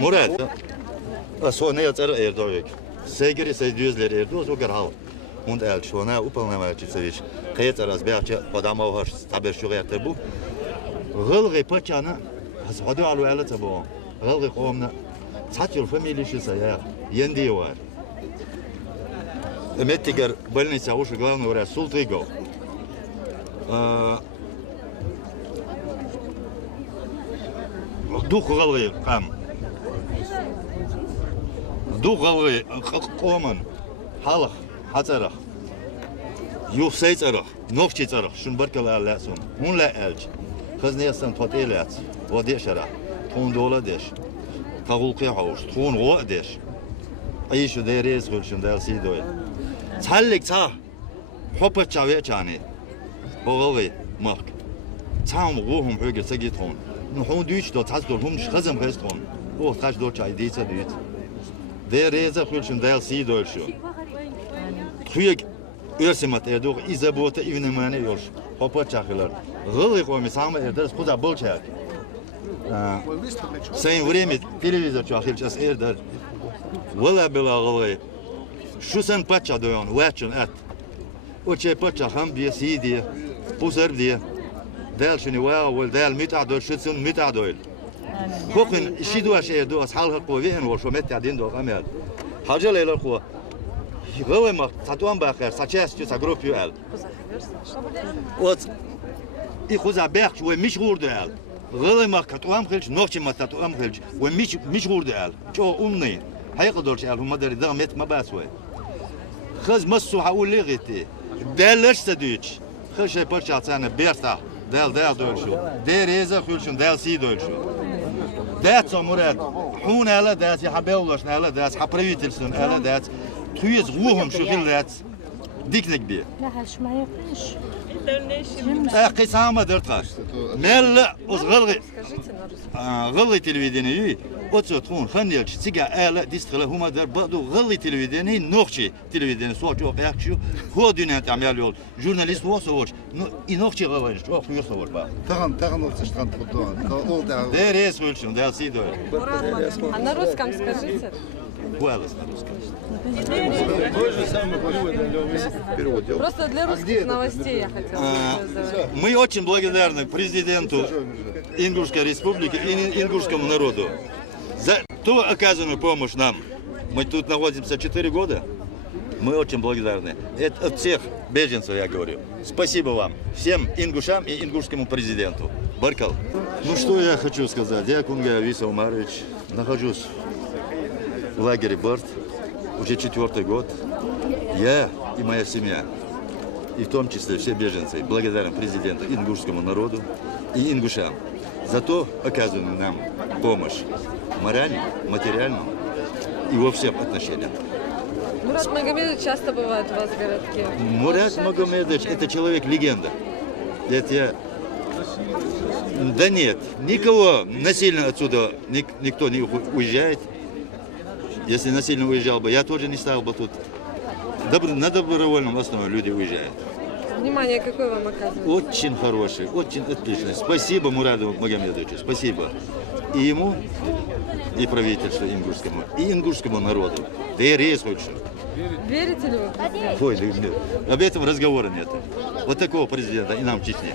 Murat, sonra yatar Erdoğan. Sevgili seyirciler Erdoğan o kadar. Und şuna uполномоченный kayıt araz belki adam var haber şu yaptı bu. Gılgı paçanı hadi alu alata bu. Gılgı komna satıyor familiyası saya yendi var. Метигер больница уже главный врач Султыгов. Дух головы кам. Дух головы коман. Халах, хатарах. Юфсейцарах, новчицарах. Шунбаркала ласон. Мун ла элч. Хазнеясан пателяц. Водешара. Тон дола деш. Кагулки хауш. Тон го деш. Ayşe değeriz ölçüm dersi doy. Çallık ça. Hoppa çave çane. Boğalı mak. Tam ruhum höge segi ton. Nuhun düç do tas do hum şazım reston. O taş do çay deyse düt. Değeriz ölçüm dersi doy şu. Kuyuk ölçümat erdo izabota evnemane yol. Hoppa çakılar. Gılı koymi sama erders kuda bol çak. Sayın время televizor çakır ças erder. Valla bila gılgı. Şu sen paça doyan, vaçın et. O çay paça ham diye si diye, pusar diye. Del şunu ve del mütadol, şutsun mütadol. Kokun işi doğa şey doğa, halka kuvvetin var, şu metadin doğa amel. Hacı leyla kuva. Gılgı mak, satuan bakar, saças çiz agropyu el. O İkuza bekç ve mişgur el. Gılgı mak katuam kılç, nokçi mat katuam kılç ve mişgur el. Çok umni. هيقدرش على هم داري ضغمت ما باسوي خز مسو حاول لغتي دالش تديش خش برشا عطانا بيرتا دال دولشو دير يزا خلشون دال سي دولشو دات مراد حون على دات يحبولش على دات حبريتلسون على دات تيز روهم شغل دات ديكنك بيه لا هش ما يقش قسامة درتها مل غلي تلفزيوني Otur tron xaniyel siga ala distgala huma dar badu gılli televizyonu nokçi televizyonu soğuk yakçı ho dünyat amel yol jurnalist olsa olur inokçi galayış çok yoksa olur bak Таган olsa штан подон. Ол да. Дерес выльшим да сидо А на русском скажите? Буэлос на русском Просто для русских новостей я хотела. Мы очень благодарны президенту Ингушской республики и ингушскому народу за ту оказанную помощь нам. Мы тут находимся 4 года. Мы очень благодарны. Это от всех беженцев, я говорю. Спасибо вам, всем ингушам и ингушскому президенту. Баркал. Ну что я хочу сказать. Я Кунга Виса Умарович. Нахожусь в лагере Борт уже 4-й год. Я и моя семья, и в том числе все беженцы, благодарны президенту, ингушскому народу и ингушам за то оказанную нам помощь. Моральную, материальную и во всех отношениях. Мурат Магомедович часто бывает у вас в городке. Мурат Магомедович – это человек-легенда. Это я... Да нет, никого насильно отсюда никто не уезжает. Если насильно уезжал бы, я тоже не стал бы тут. На добровольном основе люди уезжают. Внимание какое вам оказывается? Очень хороший, очень отличный. Спасибо Мураду Магомедовичу, спасибо. И ему, и правительству ингушскому, и ингушскому народу. Да и рейс лучше. Верите ли вы? Ой, об этом разговора нет. Вот такого президента и нам в Чечне.